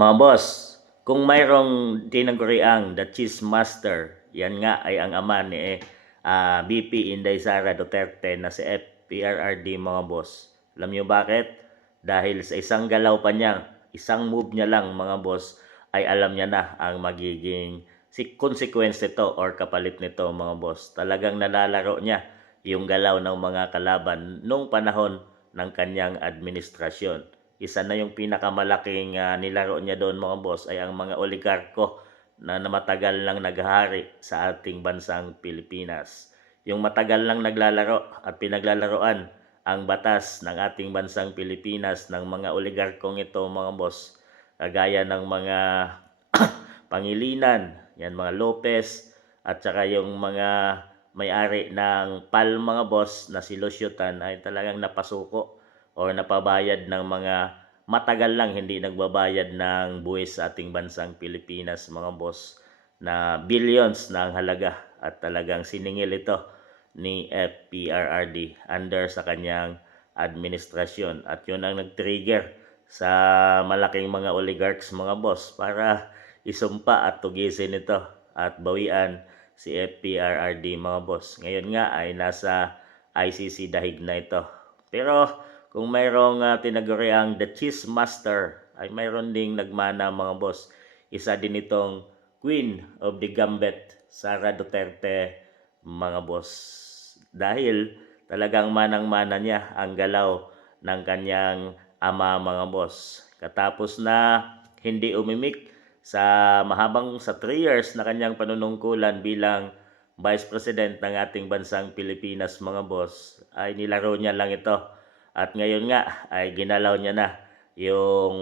Mga boss, kung mayroong tinaguriang The Cheese Master, yan nga ay ang ama ni BP Inday Sara Duterte na si FPRRD mga boss. Alam niyo bakit? Dahil sa isang galaw pa niya, isang move niya lang mga boss, ay alam niya na ang magiging consequence nito or kapalit nito mga boss. Talagang nalalaro niya yung galaw ng mga kalaban nung panahon ng kanyang administrasyon. Isa na yung pinakamalaking nilaro niya doon mga boss ay ang mga oligarko na matagal lang naghahari sa ating bansang Pilipinas. Yung matagal lang naglalaro at pinaglalaroan ang batas ng ating bansang Pilipinas ng mga oligarkong ito mga boss, kagaya ng mga Pangilinan, yan mga Lopez at saka yung mga may-ari ng PAL mga boss na si Lusyutan ay talagang napasuko o napabayad ng mga matagal lang hindi nagbabayad ng buwis sa ating bansang Pilipinas mga boss na billions na ang halaga at talagang siningil ito ni FPRRD under sa kanyang administrasyon at yun ang nag-trigger sa malaking mga oligarchs mga boss para isumpa at tugisin ito at bawian si FPRRD mga boss. Ngayon nga ay nasa ICC dahig na ito. Pero kung mayroong tinaguriang The Cheese Master ay mayroon ding nagmana mga boss. Isa din itong Queen of the Gambit, Sara Duterte mga boss. Dahil talagang manang-mana niya ang galaw ng kanyang ama mga boss. Katapos na hindi umimik sa 3 years na kanyang panunungkulan bilang Vice President ng ating bansang Pilipinas mga boss, ay nilaro niya lang ito. At ngayon nga ay ginalaw niya na yung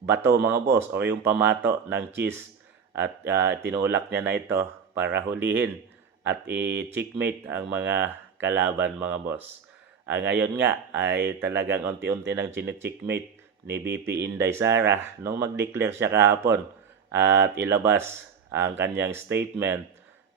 bato mga boss o yung pamato ng cheese at tinulak niya na ito para hulihin at i-checkmate ang mga kalaban mga boss. Ngayon nga ay talagang unti-unti nang chine-checkmate ni BP Inday Sara nung mag-declare siya kahapon at ilabas ang kanyang statement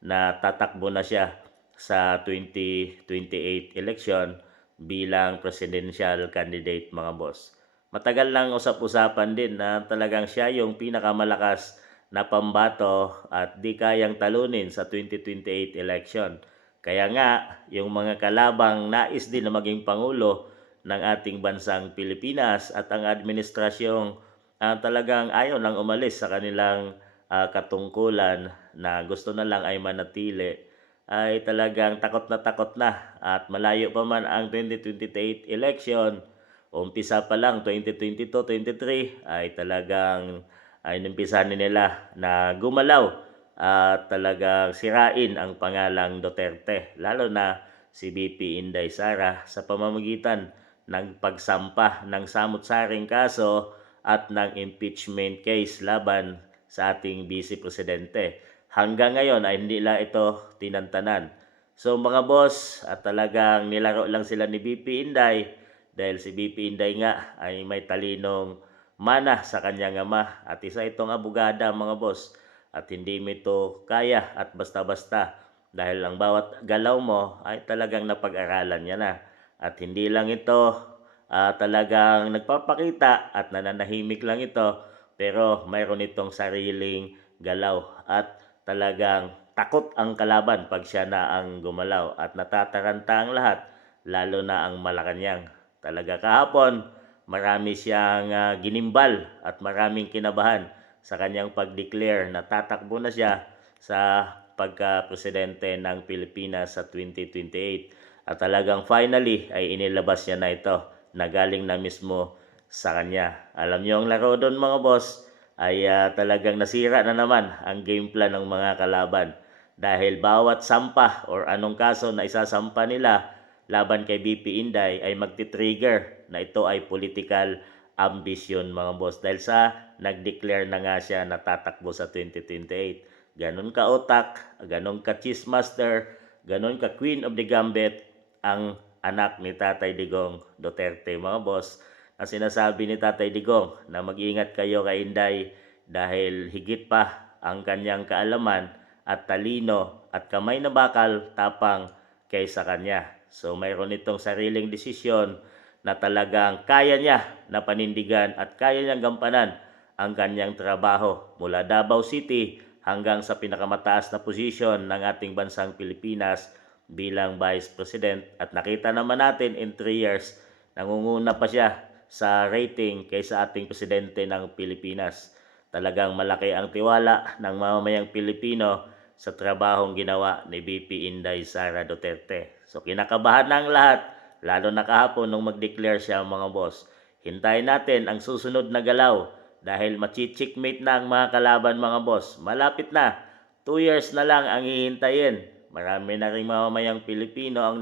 na tatakbo na siya sa 2028 election bilang presidential candidate mga boss. Matagal lang usap-usapan din na talagang siya yung pinakamalakas na pambato at di kayang talunin sa 2028 election. Kaya nga, yung mga kalabang nais din na maging pangulo ng ating bansang Pilipinas at ang administrasyong talagang ayaw nang umalis sa kanilang katungkulan na gusto na lang ay manatili ay talagang takot na at malayo pa man ang 2028 election, umpisa pa lang 2022-23 ay talagang ay numpisahan nila na gumalaw at talagang sirain ang pangalang Duterte, lalo na si BP Inday Sara sa pamamagitan ng pagsampa ng samut-saring kaso at ng impeachment case laban sa ating Vice Presidente. Hanggang ngayon ay hindi lang ito tinantanan. So mga boss, at talagang nilaro lang sila ni BP Inday dahil si BP Inday nga ay may talinong mana sa kanyang ama at isa itong abogada mga boss at hindi mo ito kaya at basta-basta dahil ang bawat galaw mo ay talagang napag-aralan niya na at hindi lang ito talagang nagpapakita at nananahimik lang ito pero mayroon itong sariling galaw at talagang takot ang kalaban pag siya na ang gumalaw at natataranta ang lahat, lalo na ang Malacanang. Talaga kahapon, marami siyang ginimbal at maraming kinabahan sa kanyang pag-declare na tatakbo na siya sa pagka-presidente ng Pilipinas sa 2028. At talagang finally ay inilabas niya na ito na galing na mismo sa kanya. Alam niyo ang laro doon mga boss ay talagang nasira na naman ang game plan ng mga kalaban dahil bawat sampa or anong kaso na isasampa nila laban kay BP Inday ay magti-trigger na ito ay political ambition mga boss dahil sa nag-declare na nga siya na tatakbo sa 2028. Ganon ka otak, ganon ka cheese master, ganon ka Queen of the Gambit ang anak ni Tatay Digong Duterte mga boss, na sinasabi ni Tatay Digong na mag-ingat kayo kay Inday dahil higit pa ang kanyang kaalaman at talino at kamay na bakal tapang kaysa kanya. So mayroon itong sariling desisyon na talagang kaya niya na panindigan at kaya niyang gampanan ang kanyang trabaho mula Davao City hanggang sa pinakamataas na posisyon ng ating bansang Pilipinas bilang Vice President. At nakita naman natin in 3 years, nangunguna pa siya sa rating kaysa ating Presidente ng Pilipinas. Talagang malaki ang tiwala ng mamamayang Pilipino sa trabahong ginawa ni VP Inday Sara Duterte. So kinakabahan na ang lahat, lalo na kahapon nung mag-declare siya mga boss. Hintayin natin ang susunod na galaw dahil machi-checkmate na ang mga kalaban mga boss. Malapit na, 2 years na lang ang hihintayin. Marami na rin mamamayang Pilipino ang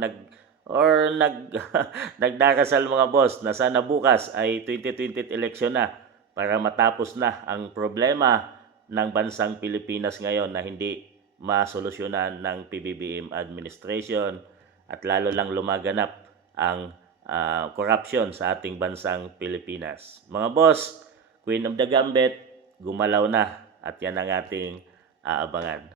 nagdarasal mga boss na sana bukas ay 2020 eleksyon na para matapos na ang problema ng bansang Pilipinas ngayon na hindi masolusyonan ng PBBM administration at lalo lang lumaganap ang corruption sa ating bansang Pilipinas. Mga boss, Queen of the Gambit, gumalaw na at yan ang ating aabangan.